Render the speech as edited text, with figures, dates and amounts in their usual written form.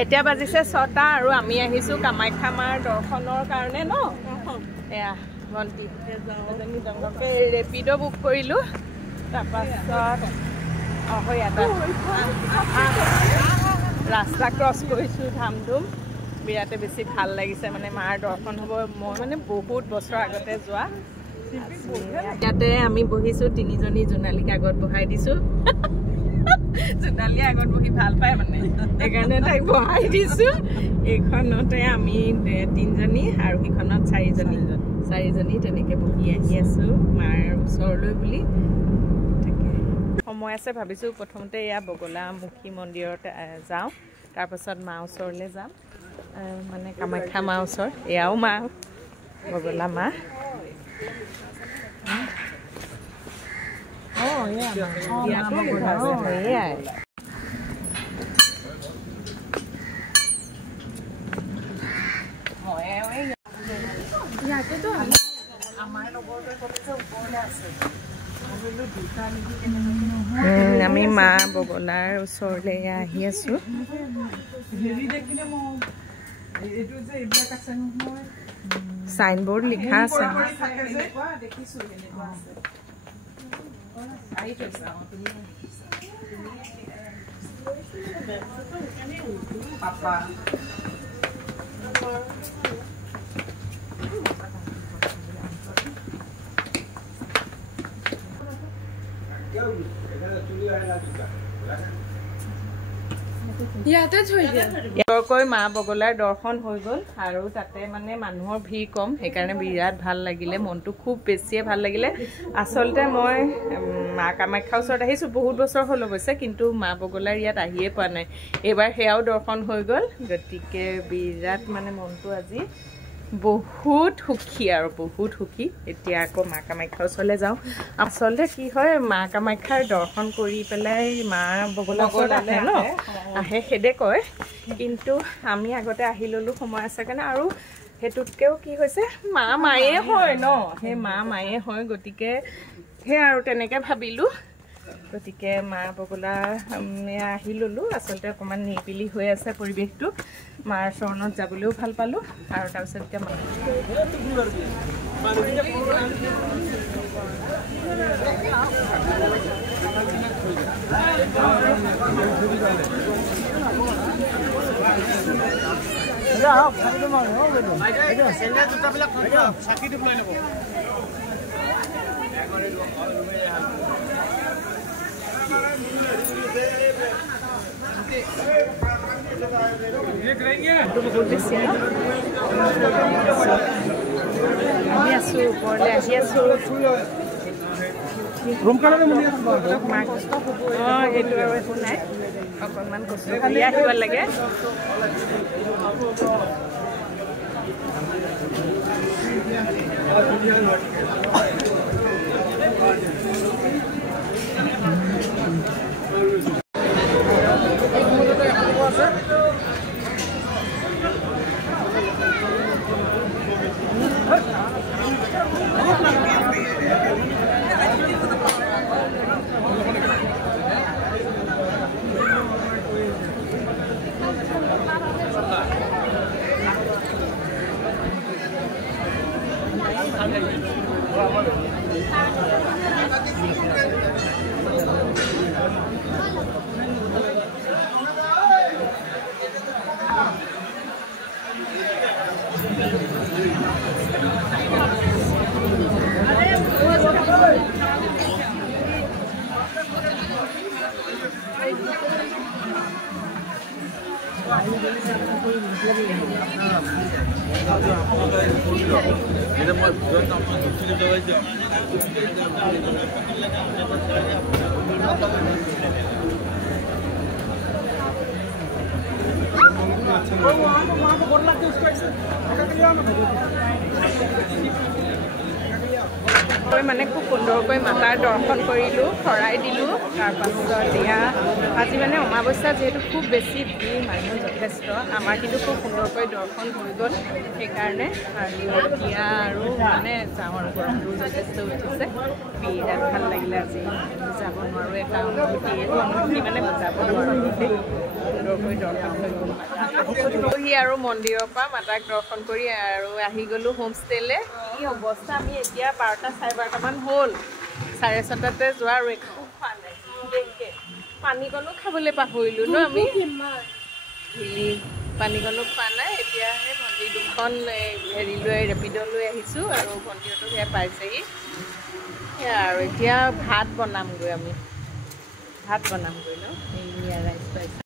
এতিয়া বাজিছে 6টা আৰু আমি আহিছোঁ কামাখ্যা মাৰ দৰ্শনৰ কাৰণে ন এয়া ভণ্টি এজনী জংঘলকৈ ৰেপিড' বুক কৰিলোঁ তাৰপাছত ৰাস্তা ক্ৰছ কৰিছোঁ ধামধুম বিৰাটে বেছি ভাল লাগিছে মানে মাৰ দৰ্শন হ'ব মই মানে বহুত বছৰ আগতে যোৱা ইয়াতে আমি বহিছোঁ তিনিজনী জোনালীক আগত বহাই দিছোঁ জোনালীয়ে আগত বহি ভাল পায় মানে সেইকাৰণে তাইক বহাই দিছোঁ এইখনতে আমি তিনিজনী আৰু সিখনত চাৰিজনী তেনেকৈ বহি আহি আছোঁ মাৰ ওচৰলৈ বুলি সময় আছে ভাবিছোঁ প্ৰথমতে এয়া বগলামুখী মন্দিৰত যাওঁ তাৰপাছত মা ওচৰলৈ যাম মানে কামাখ্যা মাৰ ওচৰ এয়াও মা বগলা মা আমি মা বগলাৰ ওচৰলৈ আহি আছোঁ সাইনবোৰ্ড লিখা আছে মা বগলাৰ দৰ্শন হৈ গ'ল আৰু তাতে মানে মানুহৰ ভিৰ কম সেইকাৰণে বিৰাট ভাল লাগিলে মনটো খুব বেছিয়ে ভাল লাগিলে আচলতে মই মা কামাখ্যাৰ ওচৰত আহিছোঁ বহুত বছৰ হ'ল অৱশ্যে কিন্তু মা বগলাৰ ইয়াত আহিয়ে পোৱা নাই এইবাৰ সেয়াও দৰ্শন হৈ গ'ল গতিকে বিৰাট মানে মনটো আজি বহুত সুখী আৰু বহুত সুখী এতিয়া আকৌ মা কামাখ্যাৰ ওচৰলৈ যাওঁ আচলতে কি হয় মা কামাখ্যাৰ দৰ্শন কৰি পেলাই মা বগলাৰ ওচৰত আহে ন আহে সেইদে কয় কিন্তু আমি আগতে আহি ল'লোঁ সময় আছে কাৰণে আৰু সেইটোতকৈও কি হৈছে মা মায়ে হয় ন সেই মা মায়ে হয় গতিকে সেই আৰু তেনেকৈ ভাবিলোঁ গতিকে মা বগলা আহি ল'লোঁ আচলতে অকণমান নিৰিবিলি হৈ আছে পৰিৱেশটো মাৰ চৰণত যাবলৈও ভাল পালোঁ আৰু তাৰপিছত এতিয়া আমি আছোঁ ওপৰলৈ আহি আছোঁ সেইটো আৰু একো নাই অকণমান কষ্ট কৰি আহিব লাগে মানে খুব সুন্দৰকৈ মাতাৰ দৰ্শন কৰিলোঁ শৰাই দিলোঁ তাৰপাছত এয়া আজি মানে অমাৱস্যা যিহেতু খুব বেছি ভিৰ মানুহ যথেষ্ট আমাৰ কিন্তু খুব সুন্দৰকৈ দৰ্শন হৈ গ'ল সেইকাৰণে আৰু এতিয়া আৰু মানে যাওঁ আৰু গৰমটো যথেষ্ট উঠিছে বিৰাট ভাল লাগিলে আজি যাব নোৱাৰোঁ এটা অনুভূতি এইটো অনুভূতি মানে যাব নোৱাৰোঁ সুন্দৰকৈ দৰ্শন হৈ গ'ল পৰহি আৰু মন্দিৰৰ পৰা মাতাক দৰ্শন কৰি আৰু আহি গ'লোঁ হোমষ্টেলৈ। কি অৱস্থা, আমি এতিয়া 12টা 12:30মান হ'ল, 6:30 যোৱা আৰু একো খোৱা নাই। পানীকণো খাবলৈ পাহৰিলোঁ ন আমি, পানীকণো খোৱা নাই। এতিয়া সেই ভণ্টি দুখন হেৰি লৈ ৰেপিড' লৈ আহিছোঁ আৰু ভণ্টিহঁতো সেয়া পাইছেহি সেয়া। আৰু এতিয়া ভাত বনামগৈ, আমি ভাত বনামগৈ ন, এই ৰাইচ পাইছোঁ।